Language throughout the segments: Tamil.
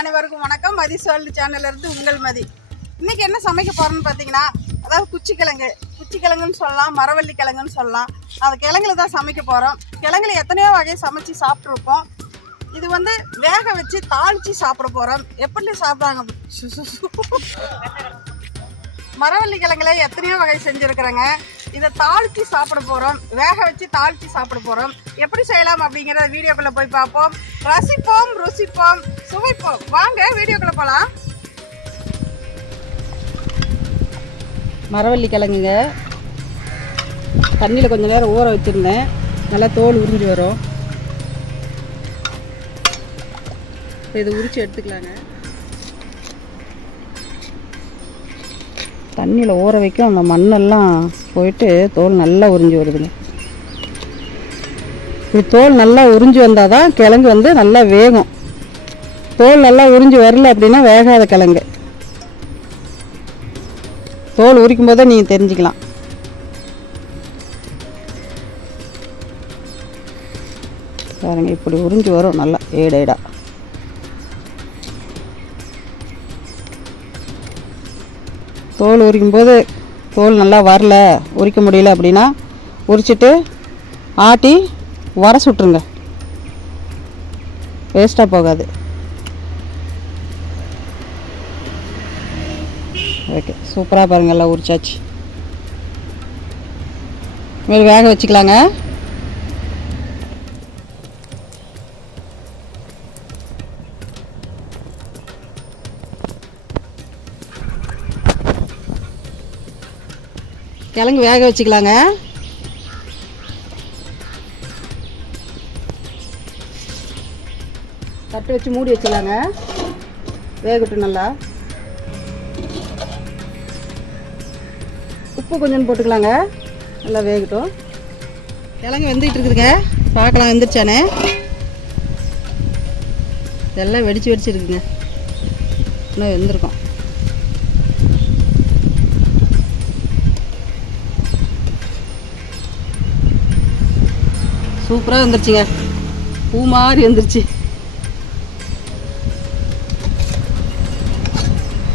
அனைவருக்கும் வணக்கம். மதி வேர்ல்டு சேனல்ல இருந்து உங்கள் மதி. இன்னைக்கு என்ன சமைக்க போறோம்னு பார்த்தீங்கன்னா, அதாவது குச்சிக்கிழங்குன்னு சொல்லலாம், மரவள்ளி கிழங்குன்னு சொல்லலாம். அது கிழங்குல தான் சமைக்க போறோம். கிழங்குல எத்தனையோ வகை சமைச்சு சாப்பிட்ருப்போம். இது வந்து வேக வச்சு தாளிச்சு சாப்பிட போறோம். எப்படி சாப்பிடுவாங்க? மரவள்ளி கிழங்குல எத்தனையோ வகை செஞ்சுருக்குறேங்க. இதை தாளித்து சாப்பிட போகிறோம், வேக வச்சு தாளித்து சாப்பிட போகிறோம். எப்படி செய்யலாம் அப்படிங்கிறத வீடியோக்குள்ளே போய் பார்ப்போம், ரசிப்போம், ருசிப்போம், சுவைப்போம். வாங்க வீடியோக்குள்ளே போகலாம். மரவள்ளி கிழங்குங்க தண்ணியில் கொஞ்சம் நேரம் ஊற வச்சுருந்தேன். நல்லா தோல் உறிஞ்சி வரும். இதை உரித்து எடுத்துக்கலாங்க. தண்ணியில் ஊற வைக்கும் அந்த மண்ணெல்லாம் போயிட்டு தோல் நல்லா உறிஞ்சி வருதுங்க. இது தோல் நல்லா உறிஞ்சி வந்தால் தான் கிழங்கு வந்து நல்லா வேகும். தோல் நல்லா உறிஞ்சி வரல அப்படின்னா வேகாத கிழங்கு. தோல் உரிக்கும் போதே நீங்கள் தெரிஞ்சுக்கலாம். பாருங்க, இப்படி உறிஞ்சி வரும் நல்லா ஏடா. தோல் உரிக்கும் போது தோல் நல்லா வரல, உரிக்க முடியல அப்படின்னா உரிச்சிட்டு ஆட்டி வர சுட்டுருங்க, வேஸ்ட்டாக போகாது. ஓகே, சூப்பராக பாருங்கள், எல்லாம் உரிச்சாச்சு. மேலே வேக வச்சுக்கலாங்க. கிழங்கு வேக வச்சுக்கலாங்க. தட்டு வச்சு மூடி வச்சுக்கலாங்க, வேகட்டும் நல்லா. உப்பு கொஞ்சம் போட்டுக்கலாங்க, நல்லா வேகட்டும். கிழங்கு வெந்துக்கிட்டு இருக்குதுங்க, பார்க்கலாம் வெந்துருச்சானே. இதெல்லாம் வெடிச்சு இருக்குங்க, இன்னும் வெந்திருக்கும். சூப்பராக வந்துருச்சுங்க, பூ மாதிரி வந்துருச்சு.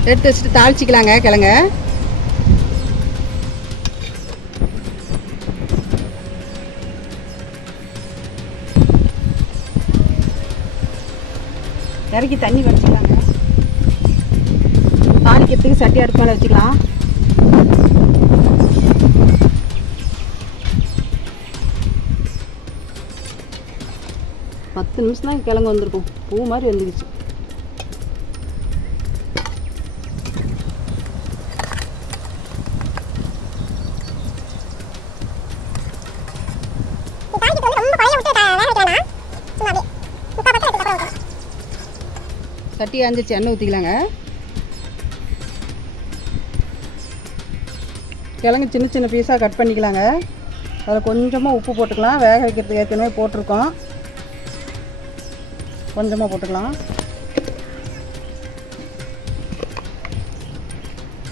எடுத்து வச்சுட்டு தாளிச்சிக்கலாங்க கிழங்க. இறக்கி தண்ணி வச்சுக்கலாங்க. தாளிக்கிறதுக்கு சட்டி அடுப்பு மேலே வச்சுக்கலாம். பத்து நிமிஷம் தான் கிழங்கு வந்திருக்கும், பூ மாதிரி வந்துருச்சு. சட்டி அஞ்சிச்சு, எண்ணெய் ஊற்றிக்கலாங்க. கிழங்கு சின்ன சின்ன பீஸாக கட் பண்ணிக்கலாங்க. அதில் கொஞ்சமாக உப்பு போட்டுக்கலாம், வேக வைக்கிறதுக்கு ஏற்கனவே போட்டிருக்கோம். கொஞ்சமாக போட்டுக்கலாம்.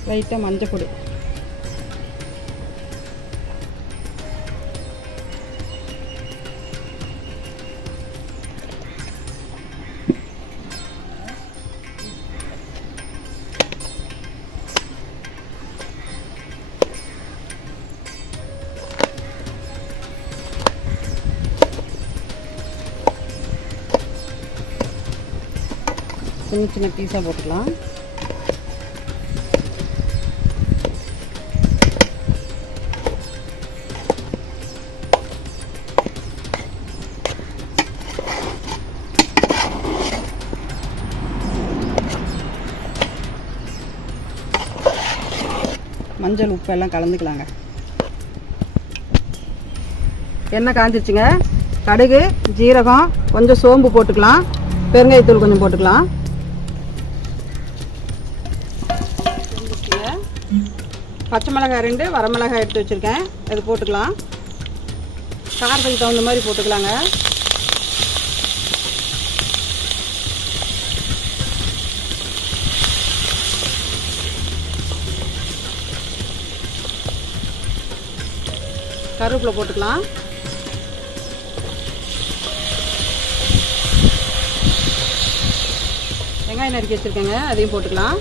லைட்டாக மஞ்சள் பொடி, சின்ன சின்ன பீஸாக போட்டுக்கலாம். மஞ்சள் உப்பு எல்லாம் கலந்துக்கலாங்க. எண்ணெய் காஞ்சிருச்சுங்க. கடுகு, ஜீரகம், கொஞ்சம் சோம்பு போட்டுக்கலாம். பெருங்காயத்தூள் கொஞ்சம் போட்டுக்கலாம். பச்சை மிளகாய் 2, வரமிளகாய் எடுத்து வச்சுருக்கேன், அது போட்டுக்கலாம். காரத்துக்கு தகுந்த மாதிரி போட்டுக்கலாங்க. கருவேப்பிலை போட்டுக்கலாம். வெங்காயம் நறுக்கி வச்சுருக்கேங்க, அதையும் போட்டுக்கலாம்.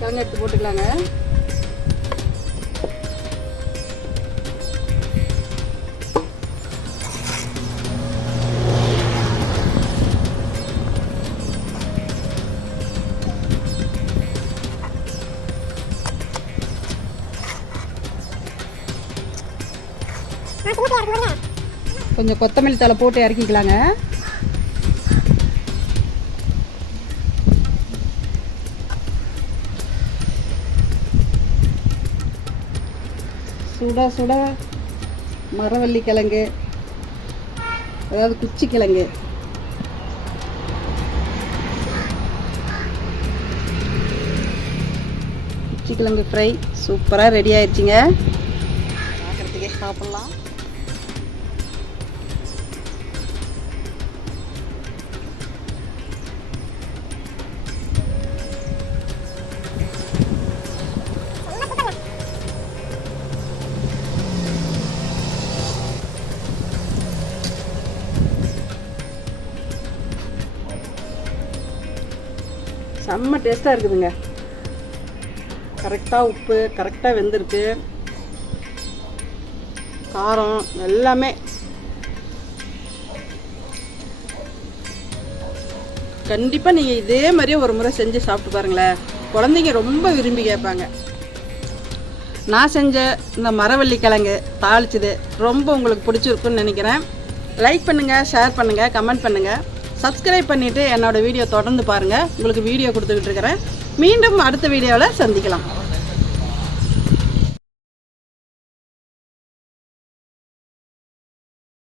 கிழங்கு எடுத்து போட்டுக்கலாங்க. கொஞ்சம் கொத்தமல்லி தழை போட்டு இறக்கிக்கலாங்க. சுட சுட மரவள்ளி கிழங்கு, அதாவது குச்சி கிழங்கு. குச்சி கிழங்கு ஃப்ரை சூப்பராக ரெடி ஆயிடுச்சுங்க. பார்க்குறதுக்கே சாப்பிட்லாம். செம்ம டேஸ்ட்டாக இருக்குதுங்க. கரெக்டாக உப்பு கரெக்டாக வெந்திருக்கு, காரம் எல்லாமே. கண்டிப்பாக நீங்கள் இதே மாதிரியே ஒரு முறை செஞ்சு சாப்பிட்டு பாருங்களேன். குழந்தைங்க ரொம்ப விரும்பி கேட்பாங்க. நான் செஞ்ச இந்த மரவள்ளி கிழங்கு தாளிச்சது ரொம்ப உங்களுக்கு பிடிச்சிருக்குன்னு நினைக்கிறேன். லைக் பண்ணுங்கள், ஷேர் பண்ணுங்கள், கமெண்ட் பண்ணுங்கள், சப்ஸ்கிரைப் பண்ணிவிட்டு என்னோடய வீடியோ தொடர்ந்து பாருங்கள். உங்களுக்கு வீடியோ கொடுத்துக்கிட்டு இருக்கிறேன். மீண்டும் அடுத்த வீடியோவில் சந்திக்கலாம்.